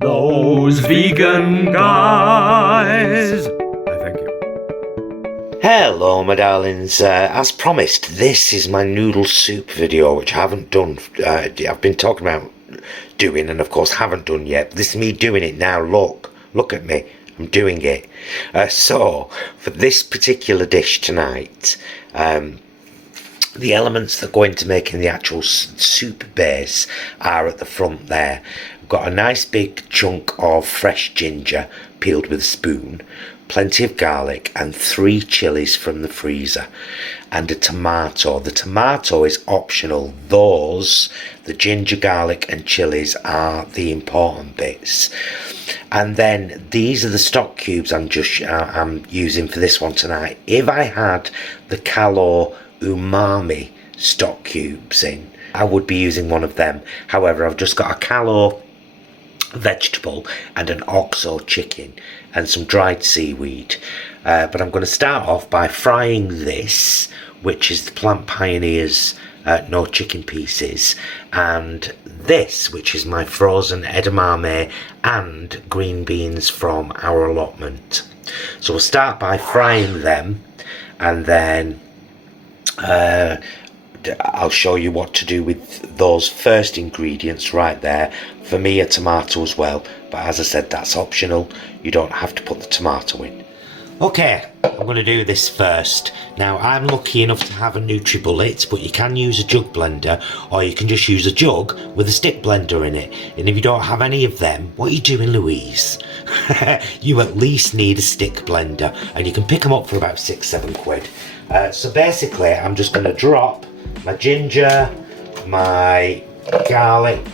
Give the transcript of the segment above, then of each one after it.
Those vegan guys. Thank you. Hello my darlings, as promised, this is my noodle soup video, which I haven't done. I've been talking about doing and of course haven't done yet. This is me doing it now. Look at me, I'm doing it. So for this particular dish tonight, the elements that go into making the actual soup base are at the front there. I've got a nice big chunk of fresh ginger peeled with a spoon, plenty of garlic and 3 chilies from the freezer, and a tomato. The tomato is optional. The ginger, garlic and chilies are the important bits. And then these are the stock cubes I'm using for this one tonight. If I had the Calor umami stock cubes in, I would be using one of them. However, I've just got a Calor vegetable and an oxo chicken and some dried seaweed, but I'm going to start off by frying this, which is the Plant Pioneers no chicken pieces, and this, which is my frozen edamame and green beans from our allotment. So we'll start by frying them, and then I'll show you what to do with those first ingredients right there. For me, a tomato as well, but as I said, that's optional. You don't have to put the tomato in. Okay, I'm going to do this first. Now, I'm lucky enough to have a NutriBullet, but you can use a jug blender, or you can just use a jug with a stick blender in it. And if you don't have any of them, what are you doing, Louise? You at least need a stick blender, and you can pick them up for about £6-7. So basically, I'm just going to drop my ginger, my garlic,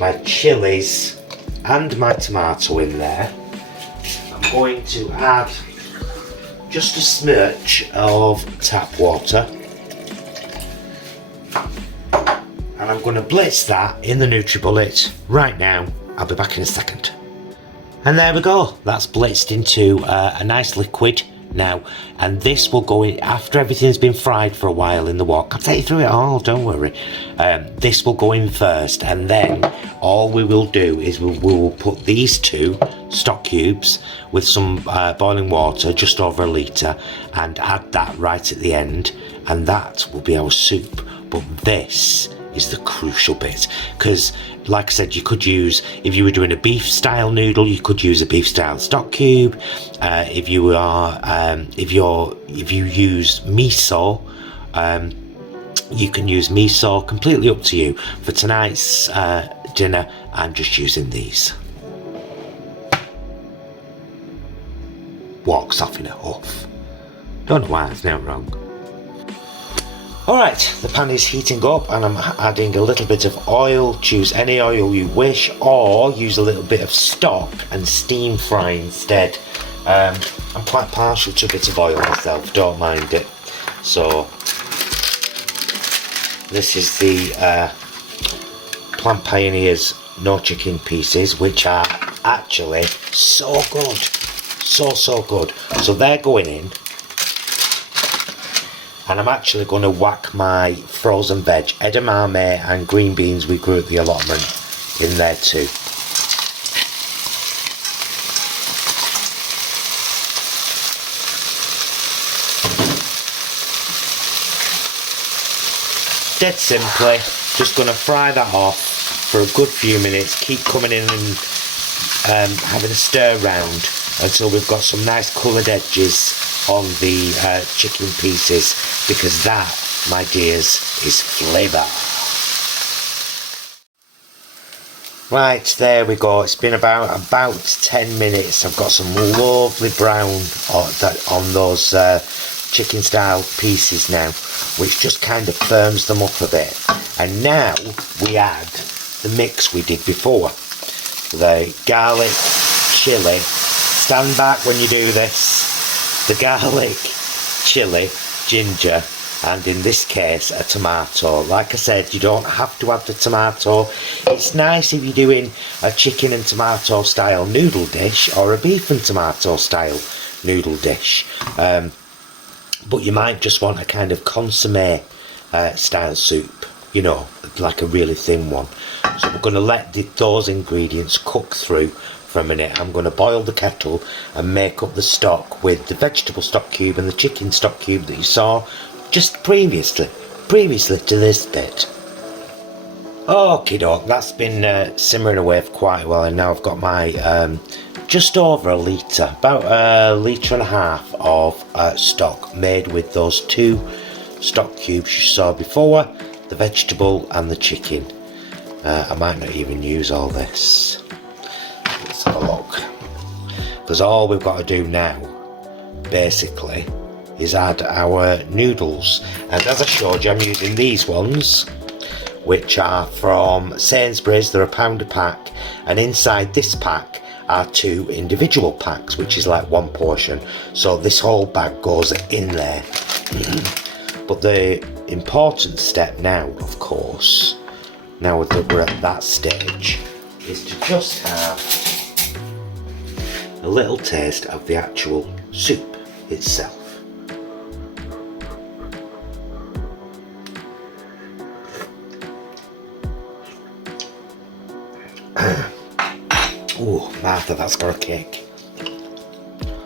my chilies and my tomato in there. I'm going to add just a smidge of tap water, and I'm going to blitz that in the NutriBullet right now. I'll be back in a second. And there we go, that's blitzed into a nice liquid now, and this will go in after everything's been fried for a while in the wok. I'll take you through it all, don't worry. This will go in first, and then all we will do is we will put these 2 stock cubes with some boiling water, just over 1 litre, and add that right at the end, and that will be our soup. But this is the crucial bit, because like I said, you could use, if you were doing a beef style noodle, you could use a beef style stock cube. If you use miso, you can use miso. Completely up to you. For tonight's dinner, I'm just using these. Walks off in a huff. Don't know why, it's not wrong. Alright, the pan is heating up, and I'm adding a little bit of oil. Choose any oil you wish, or use a little bit of stock and steam fry instead. I'm quite partial to a bit of oil myself, don't mind it. So this is the Plant Pioneers no chicken pieces, which are actually so good, so good. So they're going in. And I'm actually going to whack my frozen veg, edamame and green beans we grew at the allotment, in there too. Dead simply, just going to fry that off for a good few minutes, keep coming in and having a stir round until we've got some nice coloured edges on the chicken pieces, because that, my dears, is flavour. Right, there we go. It's been about 10 minutes. I've got some lovely brown on those chicken style pieces now, which just kind of firms them up a bit. And now we add the mix we did before. The garlic, chilli. Stand back when you do this. The garlic, chilli, ginger, and in this case a tomato. Like I said, you don't have to add the tomato. It's nice if you're doing a chicken and tomato style noodle dish, or a beef and tomato style noodle dish, but you might just want a kind of consommé style soup. you know, like a really thin one. So we're going to let those ingredients cook through for a minute. I'm going to boil the kettle and make up the stock with the vegetable stock cube and the chicken stock cube that you saw just previously to this bit. Okie doke, that's been simmering away for quite a while, and now I've got my just over a litre, about a litre and a half of stock made with those 2 stock cubes you saw before, the vegetable and the chicken. I might not even use all this. Let's have a look. Because all we've got to do now, basically, is add our noodles. And as I showed you, I'm using these ones, which are from Sainsbury's. They're £1 a pack, and inside this pack are 2 individual packs, which is like 1 portion. So this whole bag goes in there. But the important step now, of course, now that we're at that stage, is to just have a little taste of the actual soup itself. Oh, Martha, that's got a kick.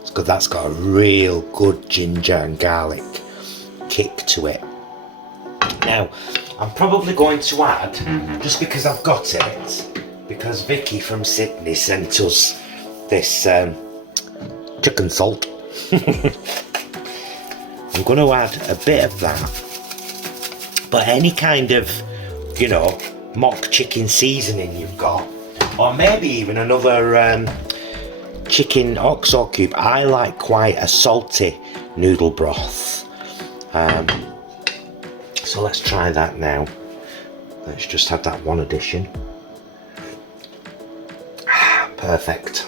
It's good. That's got a real good ginger and garlic kick to it. Now, I'm probably going to add, just because I've got it, because Vicky from Sydney sent us this chicken salt. I'm going to add a bit of that, but any kind of, you know, mock chicken seasoning you've got, or maybe even another chicken oxo cube. I like quite a salty noodle broth. So let's try that now. Let's just have that one addition. Perfect.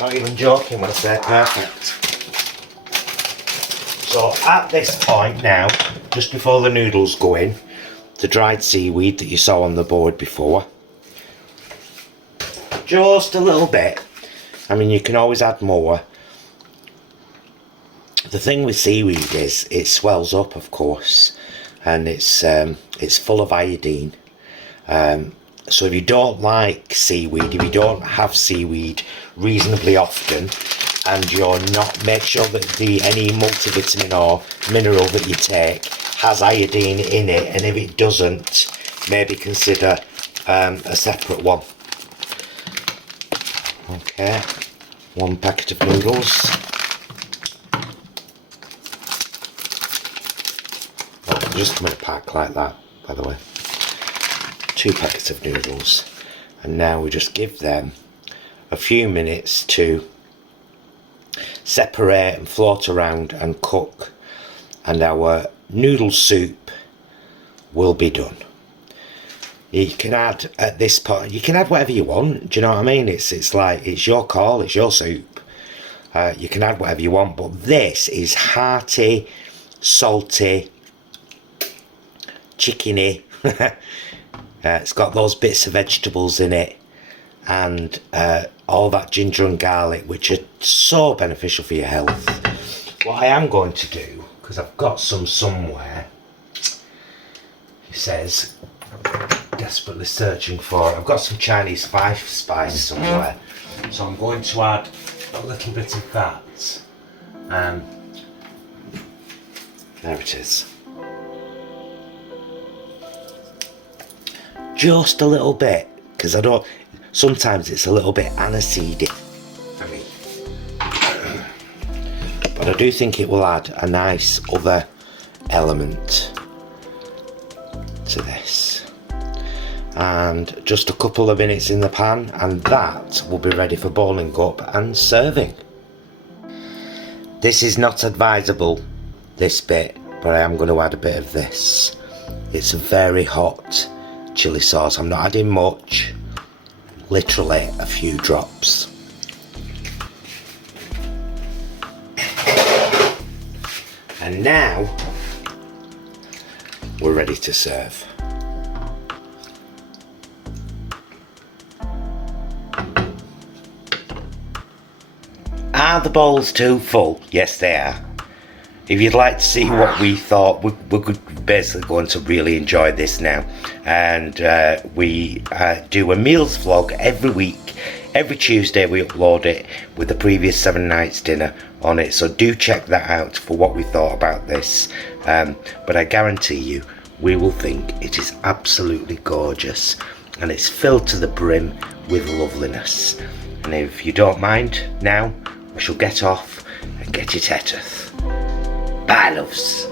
Not even joking when I say perfect. So at this point now, just before the noodles go in, the dried seaweed that you saw on the board before, just a little bit. I mean, you can always add more. The thing with seaweed is it swells up, of course, and it's full of iodine. So if you don't like seaweed, if you don't have seaweed reasonably often, and you're not, make sure that any multivitamin or mineral that you take has iodine in it, and if it doesn't, maybe consider a separate one. Okay, 1 packet of noodles. They just come in a pack like that, by the way. 2 packets of noodles, and now we just give them a few minutes to separate and float around and cook, and our noodle soup will be done. You can add, at this point, you can add whatever you want, do you know what I mean? It's like, it's your call, it's your soup. You can add whatever you want, but this is hearty, salty, chickeny. It's got those bits of vegetables in it, and all that ginger and garlic, which are so beneficial for your health. What I am going to do, because I've got some somewhere, he says, desperately searching for it. I've got some Chinese spice somewhere, so I'm going to add a little bit of that. There it is. Just a little bit, because I don't, sometimes it's a little bit aniseedy for me, but I do think it will add a nice other element to this. And just a couple of minutes in the pan, and that will be ready for boiling up and serving. This is not advisable, this bit, but I am going to add a bit of this. It's a very hot chili sauce. I'm not adding much, literally a few drops. And now we're ready to serve. Are the bowls too full? Yes, they are. if you'd like to see what we thought, we're basically going to really enjoy this now. And we do a meals vlog every week. Every Tuesday we upload it with the previous 7 nights dinner on it. So do check that out for what we thought about this. But I guarantee you, we will think it is absolutely gorgeous. And it's filled to the brim with loveliness. And if you don't mind, now we shall get off and get it etteth. Bye, loves.